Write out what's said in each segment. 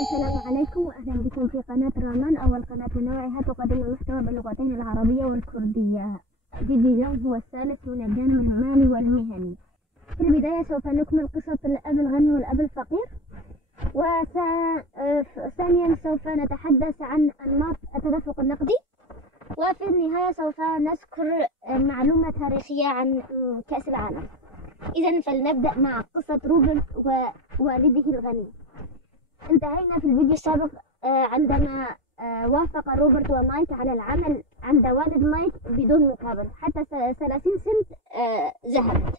السلام عليكم وأهلا بكم في قناة رامان، أول قناة من نوعها تقدم المحتوى باللغتين العربية والكردية. فيديو هو الثالث من الجانب المالي والمهني. في البداية سوف نكمل قصة الأب الغني والأب الفقير، وثانيا سوف نتحدث عن أنماط التدفق النقدي، وفي النهاية سوف نذكر معلومة تاريخية عن كأس العالم. إذن فلنبدأ مع قصة روبرت ووالده الغني. انتهينا في الفيديو السابق عندما وافق روبرت ومايك على العمل عند والد مايك بدون مقابل حتى 30 سنت ذهبت.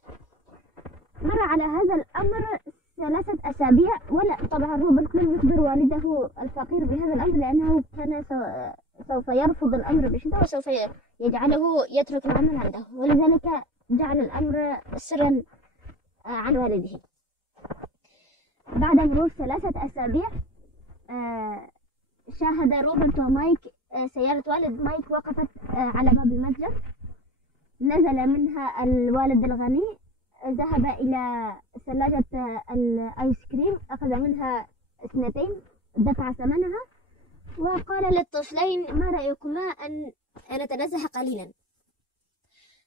مر على هذا الأمر 3 أسابيع، ولا طبعا روبرت لم يخبر والده الفقير بهذا الأمر لأنه كان سوف يرفض الأمر بشدة وسوف يجعله يترك العمل عنده، ولذلك جعل الأمر سرا عن والده. بعد مرور 3 أسابيع شاهد روبرت ومايك سيارة والد مايك وقفت على باب المتجر. نزل منها الوالد الغني، ذهب إلى ثلاجة الآيس كريم، أخذ منها 2، دفع ثمنها وقال للطفلين: ما رأيكما أن نتنزه قليلا؟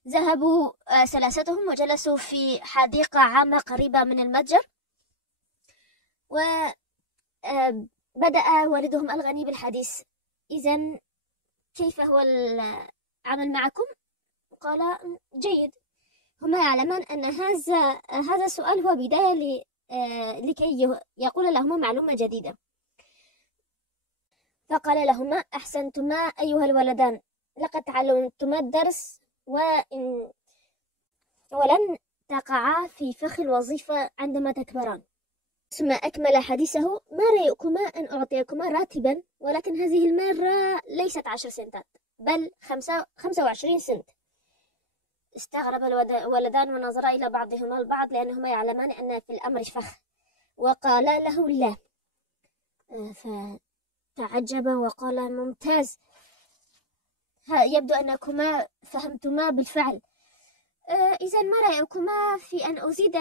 ذهبوا ثلاثتهم وجلسوا في حديقة عامة قريبة من المتجر، وبدأ والدهم الغني بالحديث: إذن كيف هو العمل معكم؟ قال: جيد. هما يعلمان أن هذا السؤال هو بداية لكي يقول لهما معلومة جديدة. فقال لهما: أحسنتما أيها الولدان، لقد تعلمتما الدرس ولن تقعا في فخ الوظيفة عندما تكبران. ثم أكمل حديثه: ما رأيكما أن أعطيكما راتبا، ولكن هذه المرة ليست 10 سنتات بل 25 سنت. استغرب الولدان ونظرا إلى بعضهما البعض لأنهما يعلمان أن في الأمر فخ، وقالا له: لا. فتعجب وقال: ممتاز، يبدو أنكما فهمتما بالفعل. إذن ما رأيكما في أن أزيد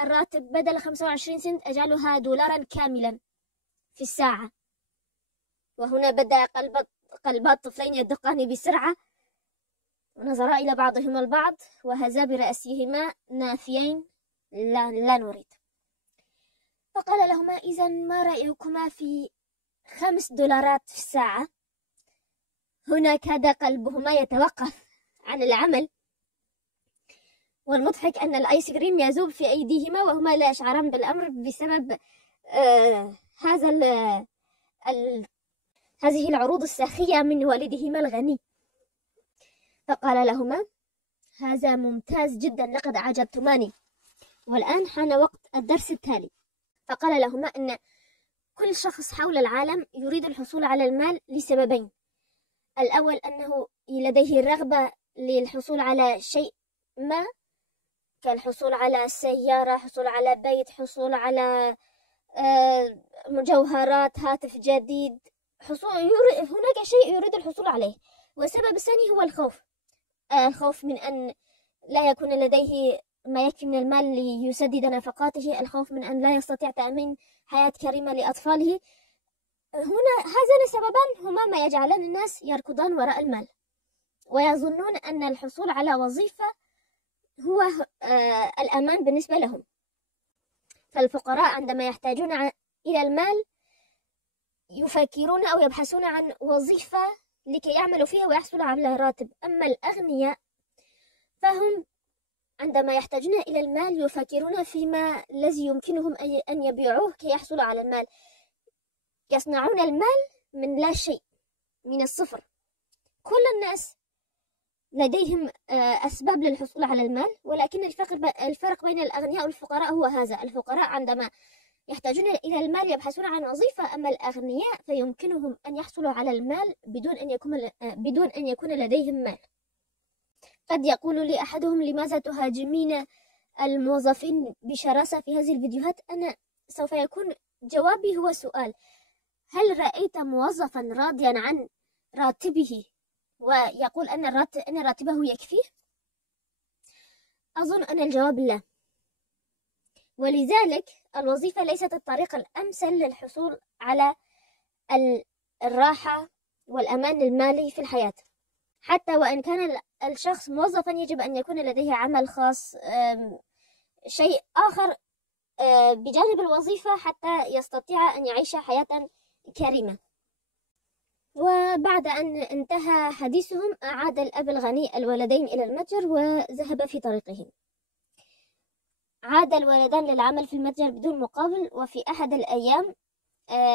الراتب بدل 25 سنت أجعلها $1 كاملا في الساعة؟ وهنا بدأ قلبات الطفلين يدقان بسرعة، ونظرا إلى بعضهما البعض وهزا برأسهما نافيين: لا نريد. فقال لهما: إذن ما رأيكما في $5 في الساعة؟ هنا كاد قلبهما يتوقف عن العمل، والمضحك أن الآيس كريم يذوب في أيديهما وهما لا يشعران بالأمر بسبب هذه العروض الساخية من والدهما الغني. فقال لهما: هذا ممتاز جدا، لقد أعجبتماني، والآن حان وقت الدرس التالي. فقال لهما أن كل شخص حول العالم يريد الحصول على المال لسببين: الأول أنه لديه الرغبة للحصول على شيء ما، كالحصول على سيارة، حصول على بيت، حصول على مجوهرات، هاتف جديد، هناك شيء يريد الحصول عليه. والسبب الثاني هو الخوف من أن لا يكون لديه ما يكفي من المال ليسدد نفقاته، الخوف من أن لا يستطيع تأمين حياة كريمة لأطفاله. هذان السببان هما ما يجعلان الناس يركضان وراء المال، ويظنون أن الحصول على وظيفة هو الأمان بالنسبة لهم. فالفقراء عندما يحتاجون إلى المال يفكرون أو يبحثون عن وظيفة لكي يعملوا فيها ويحصلوا على راتب. أما الأغنياء فهم عندما يحتاجون إلى المال يفكرون فيما الذي يمكنهم أن يبيعوه كي يحصلوا على المال. يصنعون المال من لا شيء، من الصفر. كل الناس لديهم أسباب للحصول على المال، ولكن الفرق بين الأغنياء والفقراء هو هذا: الفقراء عندما يحتاجون إلى المال يبحثون عن وظيفة، أما الأغنياء فيمكنهم أن يحصلوا على المال بدون أن يكون لديهم مال. قد يقول لي أحدهم: لماذا تهاجمين الموظفين بشراسة في هذه الفيديوهات؟ أنا سوف يكون جوابي هو سؤال: هل رأيت موظفا راضيا عن راتبه ويقول أن راتبه يكفيه؟ أظن أن الجواب لا. ولذلك الوظيفة ليست الطريقة الأمثل للحصول على الراحة والأمان المالي في الحياة. حتى وإن كان الشخص موظفا يجب أن يكون لديه عمل خاص، شيء آخر بجانب الوظيفة حتى يستطيع أن يعيش حياة كريمة. وبعد أن انتهى حديثهم أعاد الأب الغني الولدين إلى المتجر وذهب في طريقهم. عاد الولدان للعمل في المتجر بدون مقابل. وفي أحد الأيام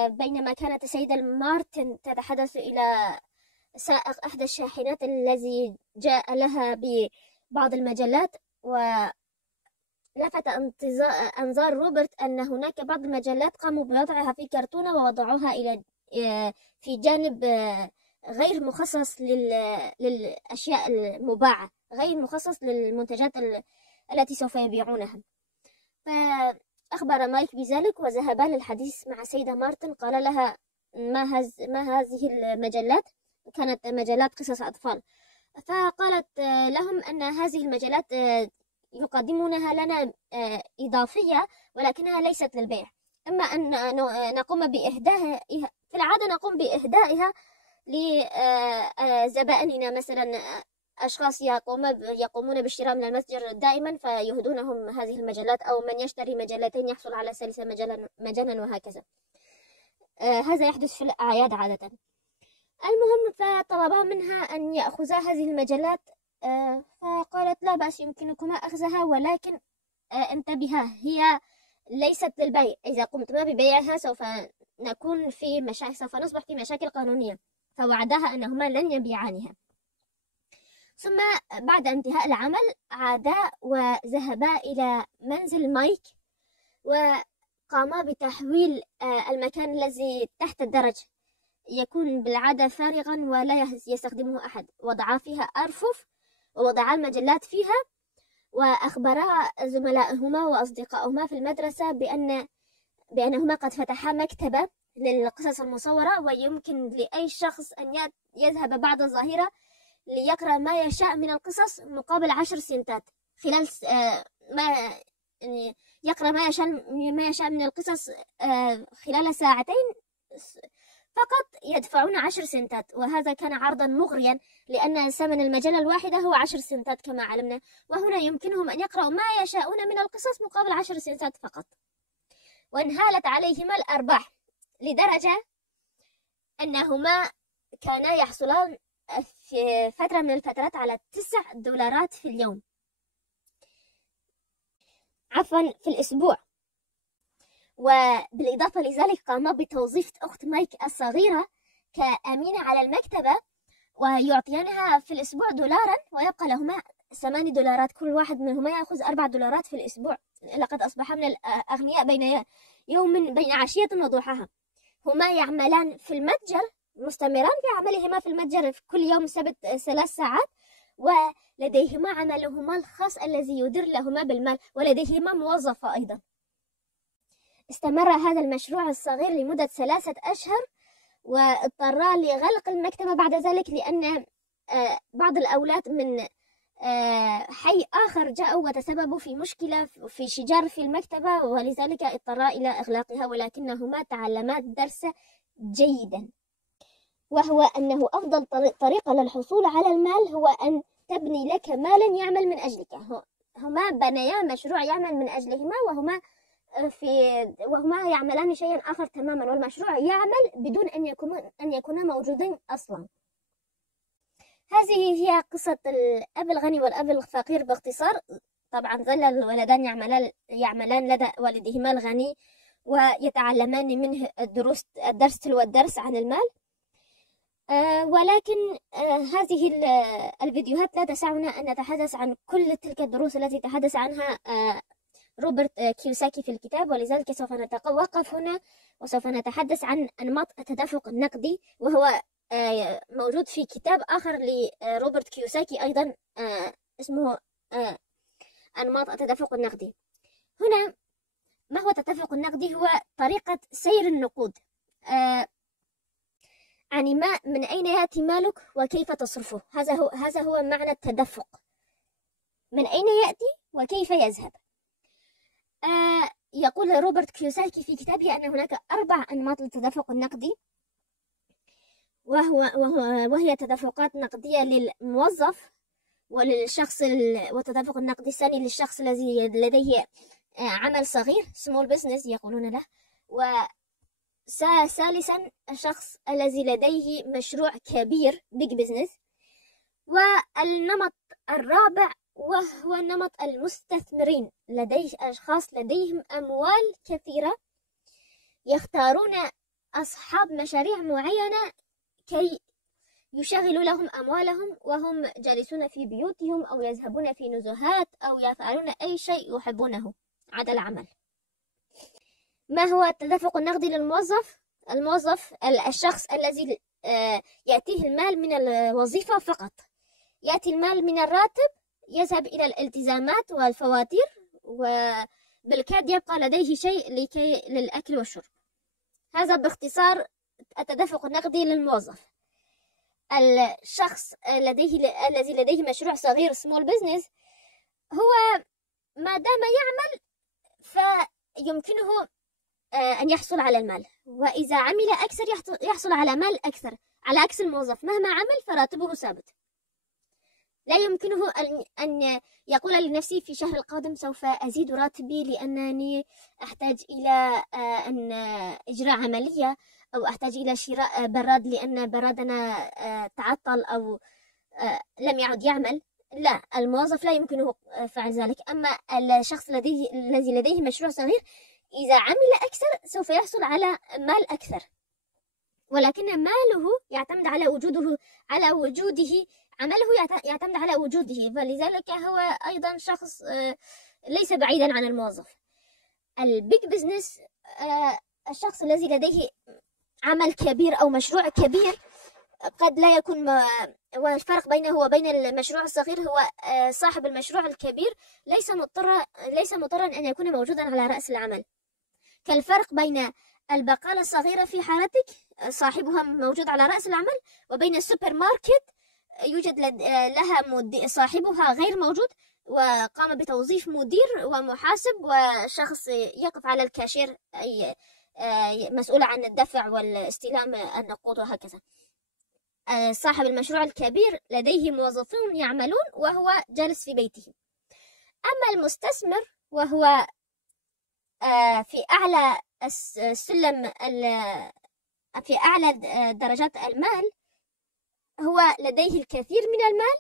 بينما كانت السيدة مارتن تتحدث إلى سائق إحدى الشاحنات الذي جاء لها ببعض المجلات، ولفت أنظار روبرت أن هناك بعض المجلات قاموا بوضعها في كرتونة ووضعوها في جانب غير مخصص للأشياء المباعة، غير مخصص للمنتجات التي سوف يبيعونها. فأخبر مايك بذلك وذهبا للحديث مع السيدة مارتن. قال لها ما هذه المجلات؟ كانت مجلات قصص أطفال. فقالت لهم أن هذه المجلات يقدمونها لنا إضافية ولكنها ليست للبيع، أما أن نقوم بإهدائها. في العادة نقوم بإهدائها لزبائننا، مثلا أشخاص يقومون باشتراء من المتجر دائما فيهدونهم هذه المجلات، أو من يشتري مجلتين يحصل على ثالثة مجانا وهكذا. هذا يحدث في الأعياد عادة. المهم فطلبا منها أن يأخذا هذه المجلات، فقالت لا بأس يمكنكما أخذها، ولكن انتبها هي ليست للبيع. إذا قمتما ببيعها سوف نصبح في مشاكل قانونية. فوعدها أنهما لن يبيعانها. ثم بعد انتهاء العمل عادا وذهبا إلى منزل مايك وقاما بتحويل المكان الذي تحت الدرج يكون بالعادة فارغا ولا يستخدمه أحد. وضعا فيها أرفف ووضعا المجلات فيها، وأخبرا زملائهما وأصدقائهما في المدرسة بأنهما قد فتحا مكتبة للقصص المصورة، ويمكن لأي شخص أن يذهب بعد الظهيرة ليقرأ ما يشاء من القصص مقابل 10 سنتات. خلال يقرأ ما يشاء من القصص خلال ساعتين فقط يدفعون 10 سنتات. وهذا كان عرضا مغريا لأن ثمن المجلة الواحدة هو 10 سنتات كما علمنا، وهنا يمكنهم أن يقرأوا ما يشاءون من القصص مقابل 10 سنتات فقط. وانهالت عليهما الأرباح لدرجة أنهما كانا يحصلان في فترة من الفترات على $9 في اليوم، عفوا في الأسبوع. وبالإضافة لذلك قاما بتوظيف أخت مايك الصغيرة كأمينة على المكتبة، ويعطيانها في الأسبوع $، ويبقى لهما $8. كل واحد منهما يأخذ $4 في الأسبوع. لقد أصبحا من الأغنياء بين عشية وضحاها. هما يعملان في المتجر، مستمران في عملهما في المتجر في كل يوم سبت 3 ساعات، ولديهما عملهما الخاص الذي يدر لهما بالمال، ولديهما موظفة أيضا. استمر هذا المشروع الصغير لمدة 3 أشهر، واضطرا لغلق المكتبة بعد ذلك لأن بعض الأولاد من حي آخر جاءوا وتسببوا في مشكلة في شجار في المكتبة، ولذلك اضطرا إلى إغلاقها. ولكنهما تعلما درسا جيدا، وهو أنه أفضل طريقة للحصول على المال هو أن تبني لك مالا يعمل من أجلك. هما بنيا مشروع يعمل من أجلهما، وهما يعملان شيئا آخر تماما، والمشروع يعمل بدون أن يكونا موجودين أصلا. هذه هي قصة الأب الغني والأب الفقير باختصار. طبعا ظل الولدان يعملان لدى والدهما الغني ويتعلمان منه الدرس تلو الدرس عن المال. ولكن هذه الفيديوهات لا تسعنا أن نتحدث عن كل تلك الدروس التي تحدث عنها روبرت كيوساكي في الكتاب، ولذلك سوف نتوقف هنا وسوف نتحدث عن أنماط التدفق النقدي، وهو موجود في كتاب آخر لروبرت كيوساكي أيضا اسمه أنماط التدفق النقدي. هنا ما هو التدفق النقدي؟ هو طريقة سير النقود، يعني ما من أين يأتي مالك وكيف تصرفه. هذا هو معنى التدفق، من أين يأتي وكيف يذهب. يقول روبرت كيوساكي في كتابه أن هناك 4 أنماط للتدفق النقدي، وهي تدفقات نقدية للموظف وللشخص والتدفق النقدي الثاني للشخص الذي لديه عمل صغير small business يقولون له، وثالثا الشخص الذي لديه مشروع كبير big business، والنمط الرابع وهو نمط المستثمرين، لديه أشخاص لديهم أموال كثيرة يختارون أصحاب مشاريع معينة كي يشغلوا لهم أموالهم وهم جالسون في بيوتهم أو يذهبون في نزهات أو يفعلون أي شيء يحبونه عدا العمل. ما هو التدفق النقدي للموظف؟ الموظف الشخص الذي يأتيه المال من الوظيفة فقط، يأتي المال من الراتب يذهب إلى الالتزامات والفواتير، وبالكاد يبقى لديه شيء للأكل والشرب. هذا باختصار التدفق النقدي للموظف. الشخص الذي لديه مشروع صغير small business هو ما دام يعمل فيمكنه أن يحصل على المال، وإذا عمل أكثر يحصل على مال أكثر، على عكس الموظف مهما عمل فراتبه ثابت. لا يمكنه أن يقول لنفسه في الشهر القادم سوف أزيد راتبي لأنني أحتاج إلى أن إجراء عملية، أو أحتاج إلى شراء براد لأن برادنا تعطل أو لم يعد يعمل. لا، الموظف لا يمكنه فعل ذلك. أما الشخص الذي لديه مشروع صغير إذا عمل أكثر سوف يحصل على مال أكثر، ولكن ماله يعتمد على وجوده، عمله يعتمد على وجوده، فلذلك هو أيضا شخص ليس بعيدا عن الموظف. البيج بزنس الشخص الذي لديه عمل كبير أو مشروع كبير قد لا يكون والفرق بينه وبين المشروع الصغير هو صاحب المشروع الكبير ليس مضطرا أن يكون موجودا على رأس العمل، كالفرق بين البقالة الصغيرة في حارتك صاحبها موجود على رأس العمل، وبين السوبر ماركت يوجد لها صاحبها غير موجود وقام بتوظيف مدير ومحاسب وشخص يقف على الكاشير أي مسؤول عن الدفع والاستلام النقود وهكذا. صاحب المشروع الكبير لديه موظفون يعملون وهو جالس في بيته. أما المستثمر وهو في أعلى السلم، في أعلى درجات المال، هو لديه الكثير من المال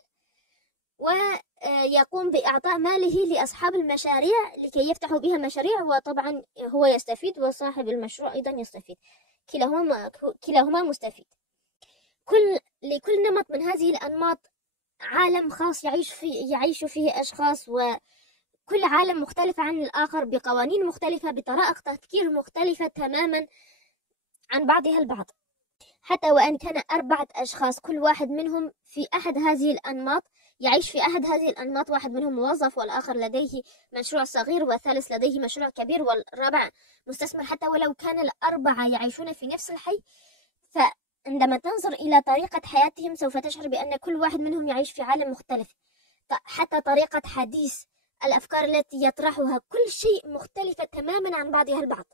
ويقوم بإعطاء ماله لأصحاب المشاريع لكي يفتحوا بها مشاريع، وطبعا هو يستفيد وصاحب المشروع أيضا يستفيد، كلاهما مستفيد. لكل نمط من هذه الأنماط عالم خاص يعيش فيه أشخاص، وكل عالم مختلف عن الآخر بقوانين مختلفة بطرائق تفكير مختلفة تماما عن بعضها البعض. حتى وأن كان 4 أشخاص كل واحد منهم في أحد هذه الأنماط يعيش في أحد هذه الأنماط، واحد منهم موظف والآخر لديه مشروع صغير والثالث لديه مشروع كبير والرابع مستثمر، حتى ولو كان ال4 يعيشون في نفس الحي، فعندما تنظر إلى طريقة حياتهم سوف تشعر بأن كل واحد منهم يعيش في عالم مختلف. حتى طريقة حديث، الأفكار التي يطرحها، كل شيء مختلفة تماما عن بعضها البعض.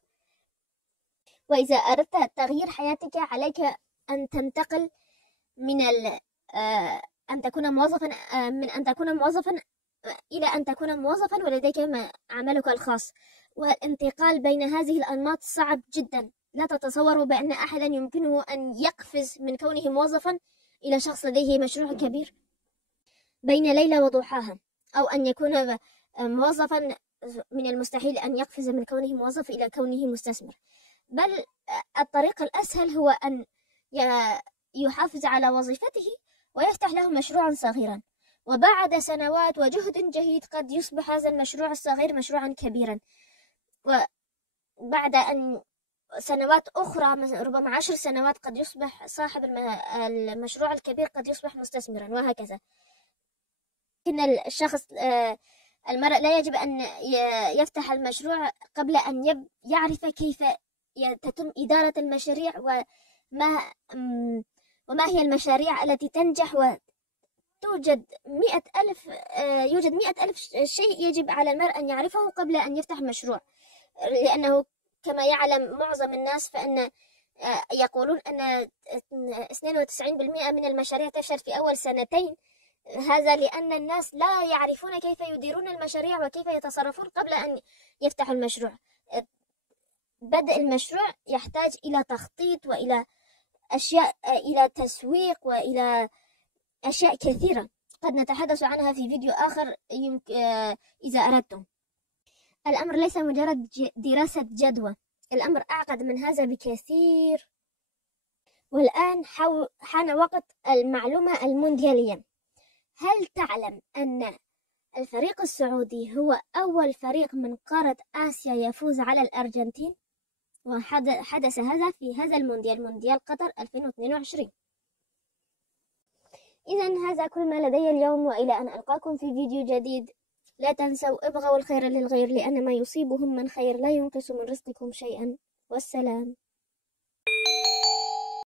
وإذا أردت تغيير حياتك عليك أن تنتقل من أن تكون موظفا إلى أن تكون موظفا ولديك عملك الخاص. والانتقال بين هذه الأنماط صعب جدا. لا تتصوروا بأن أحدا يمكنه أن يقفز من كونه موظفا إلى شخص لديه مشروع كبير بين ليلة وضحاها، أو أن يكون موظفا من المستحيل أن يقفز من كونه موظف إلى كونه مستثمر. بل الطريق الأسهل هو أن يحافظ على وظيفته ويفتح له مشروعا صغيرا، وبعد سنوات وجهد جهيد قد يصبح هذا المشروع الصغير مشروعا كبيرا، وبعد أن سنوات أخرى ربما 10 سنوات قد يصبح صاحب المشروع الكبير قد يصبح مستثمرا، وهكذا. لكن الشخص المرء لا يجب أن يفتح المشروع قبل أن يعرف كيف تتم إدارة المشاريع وما هي المشاريع التي تنجح. وتوجد 100,000 شيء يجب على المرء أن يعرفه قبل أن يفتح مشروع. لأنه كما يعلم معظم الناس فإن يقولون أن 92% من المشاريع تفشل في أول سنتين. هذا لأن الناس لا يعرفون كيف يديرون المشاريع وكيف يتصرفون قبل أن يفتحوا المشروع. بدء المشروع يحتاج إلى تخطيط وإلى أشياء، إلى تسويق وإلى أشياء كثيرة قد نتحدث عنها في فيديو آخر إذا أردتم. الأمر ليس مجرد دراسة جدوى، الأمر أعقد من هذا بكثير. والآن حان وقت المعلومة المونديالية. هل تعلم أن الفريق السعودي هو أول فريق من قارة آسيا يفوز على الأرجنتين؟ وحدث هذا في هذا مونديال قطر 2022. إذن هذا كل ما لدي اليوم، وإلى أن ألقاكم في فيديو جديد. لا تنسوا ابغوا الخير للغير، لأن ما يصيبهم من خير لا ينقص من رزقكم شيئا. والسلام.